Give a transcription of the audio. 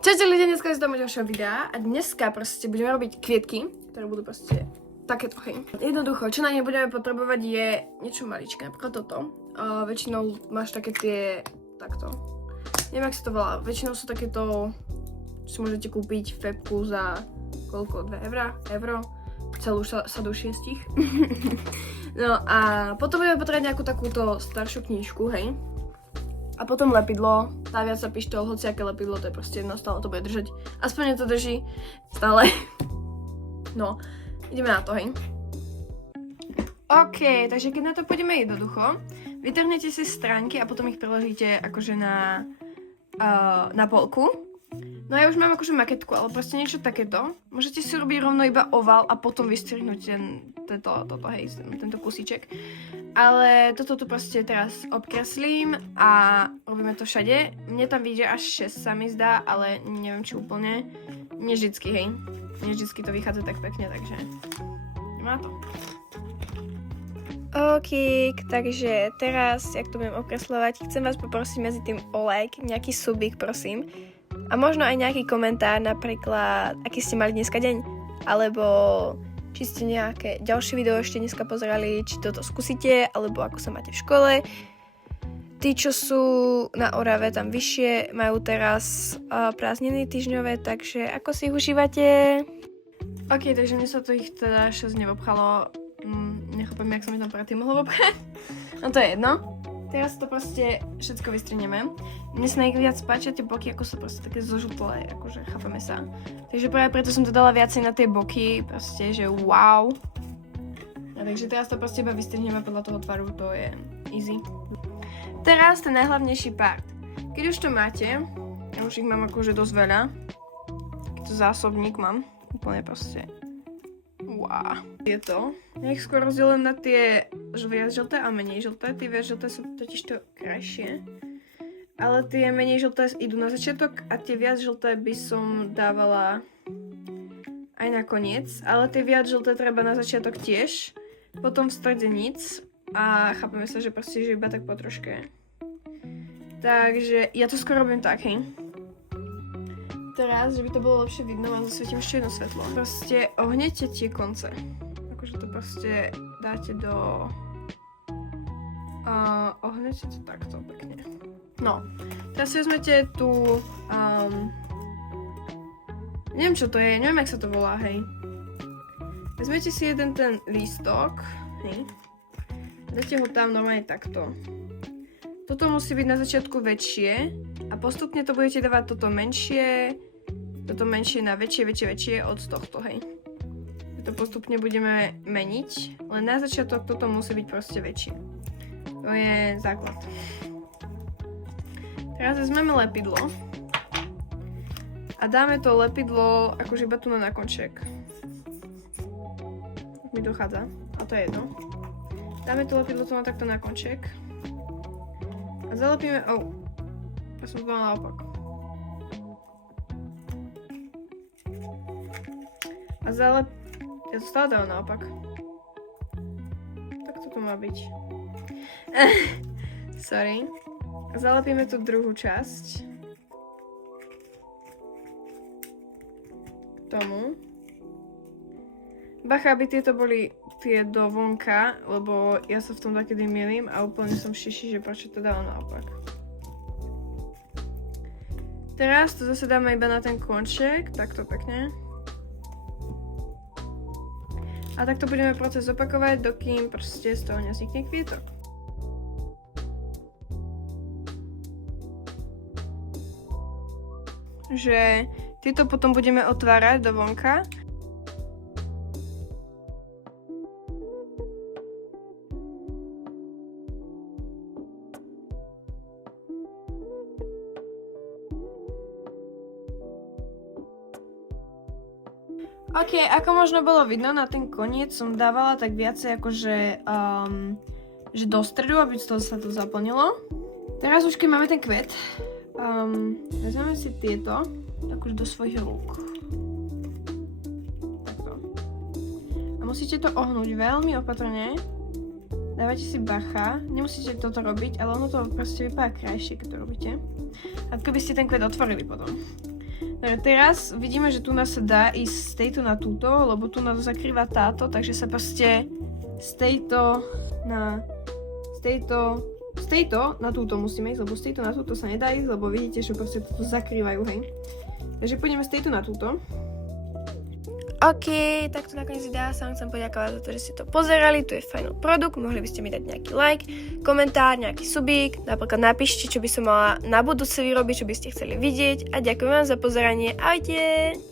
Čaute ľudia, dneska z tomu ďalšieho videa a dneska proste budeme robiť kvietky, ktoré budú proste takéto, hej. Jednoducho, čo na ne budeme potrebovať je niečo maličké, napríklad toto. Väčšinou máš také tie, takto. Neviem, ak sa to volá, väčšinou sú takéto, čo si môžete kúpiť v Febku za koľko, 2 euro, celú sadu 6. No a potom budeme potrebovať nejakú takúto staršiu knižku, hej. A potom lepidlo, táviaca pištol, hociaké lepidlo, to je proste jedno, stále to bude držať. Aspoň to drží stále. No, ideme na to, hej. OK, takže keď na to pôjdeme jednoducho, vytrhnete si stránky a potom ich preložíte akože na polku. No ja už mám akože maketku, ale proste niečo takéto. Môžete si robiť rovno iba oval a potom vystrihnúť tento kusíček. Ale toto tu proste teraz obkreslím a robíme to všade. Mne tam vyjde až 6 sa mi zdá, ale neviem či úplne. Nie vždycky, hej. Nie vždycky to vychádza tak pekne, takže má to. OK, takže teraz, jak to budem okresľovať, chcem vás poprosiť medzi tým o like, nejaký subík, prosím. A možno aj nejaký komentár, napríklad, aký ste mali dneska deň, alebo či ste nejaké ďalšie video ešte dneska pozerali, či toto skúsite, alebo ako sa máte v škole. Tí, čo sú na Orave tam vyššie, majú teraz prázdniny týždňové, takže ako si ich užívate? OK, takže mne sa to ich teda 6 neobchalo. Nechápem, jak sa mi tam predtým mohlo obchať. No to je jedno. Teraz to proste všetko vystrihneme. Mne sa najviac páčia tie boky, ako sú proste také zožutlé, akože chápeme sa. Takže práve preto som to dala viacej na tie boky, proste, že wow. A takže teraz to proste iba vystrihneme podľa toho tvaru, to je easy. Teraz ten najhlavnejší part. Keď už to máte, ja už ich mám akože dosť veľa. Takýto zásobník mám, úplne proste. Wow. Je to. Ja ich skôr rozdelím na tie viac žlté a menej žlté. Tie viac žlté sú totiž to krajšie. Ale tie menej žlté idú na začiatok a tie viac žlté by som dávala aj na koniec. Ale tie viac žlté treba na začiatok tiež. Potom v strede nic. A chápeme sa, že proste že iba tak po troške. Takže ja to skôr robím tak, hej. Teraz, že by to bolo lepšie vidno, vám zasvietím ešte jedno svetlo. Proste ohnete tie konce. Akože to proste dáte do... ohnete to takto pekne. No, teraz si vezmete tú... neviem čo to je, neviem jak sa to volá, hej. Vezmete si jeden ten lístok, hej. Dáte ho tam normálne takto. Toto musí byť na začiatku väčšie a postupne to budete dávať toto menšie na väčšie od tohto, hej. To postupne budeme meniť, len na začiatok toto musí byť proste väčšie. To je základ. Teraz vezmeme lepidlo a dáme to lepidlo akože iba tu na konček. Mi dochádza, a to je jedno. Dáme to lepidlo tu takto na konček a zalepíme, ja som to dala naopak. Ja to stále dávam naopak. Tak to má byť. Sorry. Zalepíme tú druhú časť. Tomu. Bacha, aby tieto boli tie dovonka, lebo ja sa v tom takedy mýlim a úplne som šiši, že prečo to dávam naopak. Teraz to zase dáme iba na ten konček, takto pekne. A takto budeme proces opakovať, dokým proste z toho nevznikne kvietok. Že tieto potom budeme otvárať do vonka. OK, ako možno bolo vidno, na ten koniec som dávala tak viacej akože že do stredu, aby sa to zaplnilo. Teraz už keď máme ten kvet, vezmeme si tieto akože do svojich rúk. Takto. A musíte to ohnúť veľmi opatrne. Dávajte si bacha, nemusíte toto robiť, ale ono to proste vypadá krajšie, keď to robíte. Ako keby ste ten kvet otvorili potom. Teraz vidíme, že tu nás sa dá ísť z tejto na túto, lebo tu nás zakrýva táto, takže sa proste z tejto na túto musíme ísť, lebo z tejto na túto sa nedá ísť, lebo vidíte, že proste toto zakrývajú, hej. Takže pôjdeme z tejto na túto. OK, tak to nakoniec videa sa vám chcem poďakovať za to, že ste to pozerali, tu je fajný produkt, mohli by ste mi dať nejaký like, komentár, nejaký subík, napríklad napíšte, čo by som mala na budúce vyrobiť, čo by ste chceli vidieť a ďakujem vám za pozeranie, ahojte!